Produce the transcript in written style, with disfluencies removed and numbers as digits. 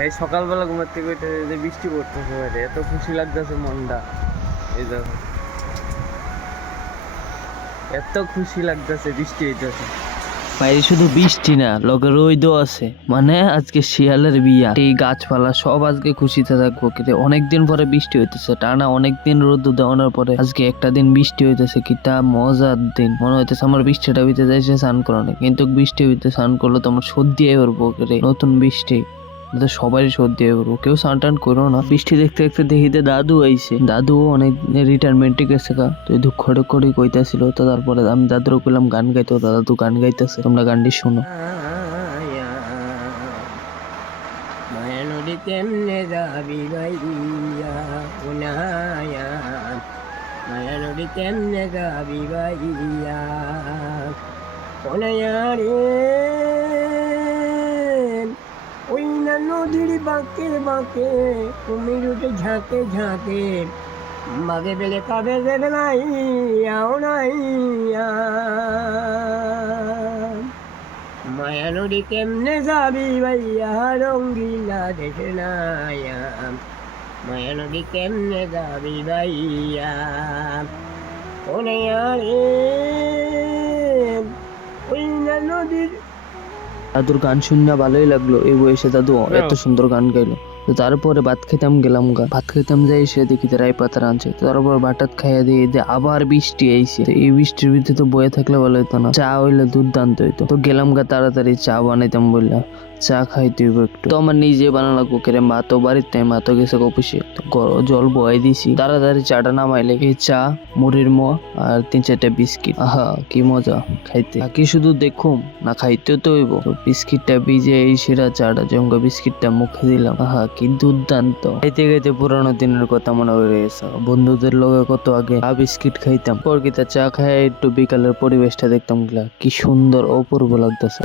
এই সকালবেলা ঘুমার থেকে উঠে যে বৃষ্টি পড়তেছে বাইরে, এত খুশি লাগতেছে মনটা। এই দেখো, এত খুশি লাগতেছে বৃষ্টি হইতেছে। বাইরে শুধু বৃষ্টি না, লগে রোদও আছে, মানে আজকে শিয়ালের বিয়া। এই গাছপালা সব আজকে খুশিতে থাকবো। কিন্তু অনেকদিন পরে বৃষ্টি হইতেছে, টানা অনেকদিন রোদ দেওয়ানোর পরে আজকে একটা দিন বৃষ্টি হইতেছে। কিটা মজার দিন মনে হইতেছে। আমার বৃষ্টিটা হইতে যাইছে স্নান করানো, কিন্তু বৃষ্টি হইতে স্নান করলে তো আমার সর্দি হয়ে পড়বো। নতুন বৃষ্টি তো সবারই সর্দি হয়ে পড়বো, কেউ স্নান টান করো না। বৃষ্টি দেখতে দেখতে দেখিতে দাদু আইছে, দাদু অনেক রিটায়ারমেন্টে গেছে গা, তো দুঃখ করে কইতাছিল। তো তারপরে আমি দাদুর কইলাম গান গাইতে, দাদু গান গাইতেছে, তোমরা গানটি শোনো। মায়া নদী কেমনে যাবি ভাইয়া উনায়া, মায়া নদী কেমনে যাবি ভাইয়া উনায়া রে। ওই না নদীর বাঁকে বাঁকে কুমির উঠে ঝাঁকে ঝাঁকে, বাগে বেলে কাবে দেবে নাইয়া উনাইয়া। মায়া নদী কেমনে যাবি ভাইয়া রঙ্গিলা দেশে নাইয়া, মায়া নদী কেমনে যাবি ভাইয়া ওনাইয়া রে। ওই না নদীর। দাদুর গান শুননা ভালোই লাগলো, এই বয়সে দাদু এত সুন্দর গান গাইলো। তো তারপরে ভাত খেতাম গেলাম গা, ভাত খেতাম যাই সে দেখি রায় পাতার আনছে। তারপর বাটাত খাইয়া দিয়ে আবার বৃষ্টি আইছে। এই বৃষ্টির ভিতরে তো বয়ে থাকলে ভালো হইতো না, চা হইলে দুর্দান্ত হইতো। তো গেলাম গা তাড়াতাড়ি চা বানাইতাম বললা, চা খাইতে হইব একটু। তো আমার নিজে বানানো কুকেরে, মা তো বাড়িতে নাই, মা তো গেছে অফিসে। তো জল বয়াই দিছি, তাড়াতাড়ি চাটা নামাইলে এই চা, মুড়ির মোয়া আর 3-4টা বিস্কিট। আহা কি মজা খাইতে। কি শুধু দেখুম না, খাইতেও তো হইব। তো বিস্কিটটা ভিজে এই সেরা চাটা জমকা বিস্কিটটা মুখে দিলাম, আহা কি দুর্দান্ত। খাইতে খাইতে পুরানো দিনের কথা মনে হয়ে গেছে। বন্ধুদের লগে কত আগে বিস্কিট খাইতাম, পর চা খাই একটু বিকালের পরিবেশটা দেখতাম, কি সুন্দর অপূর্ব লাগতেছে।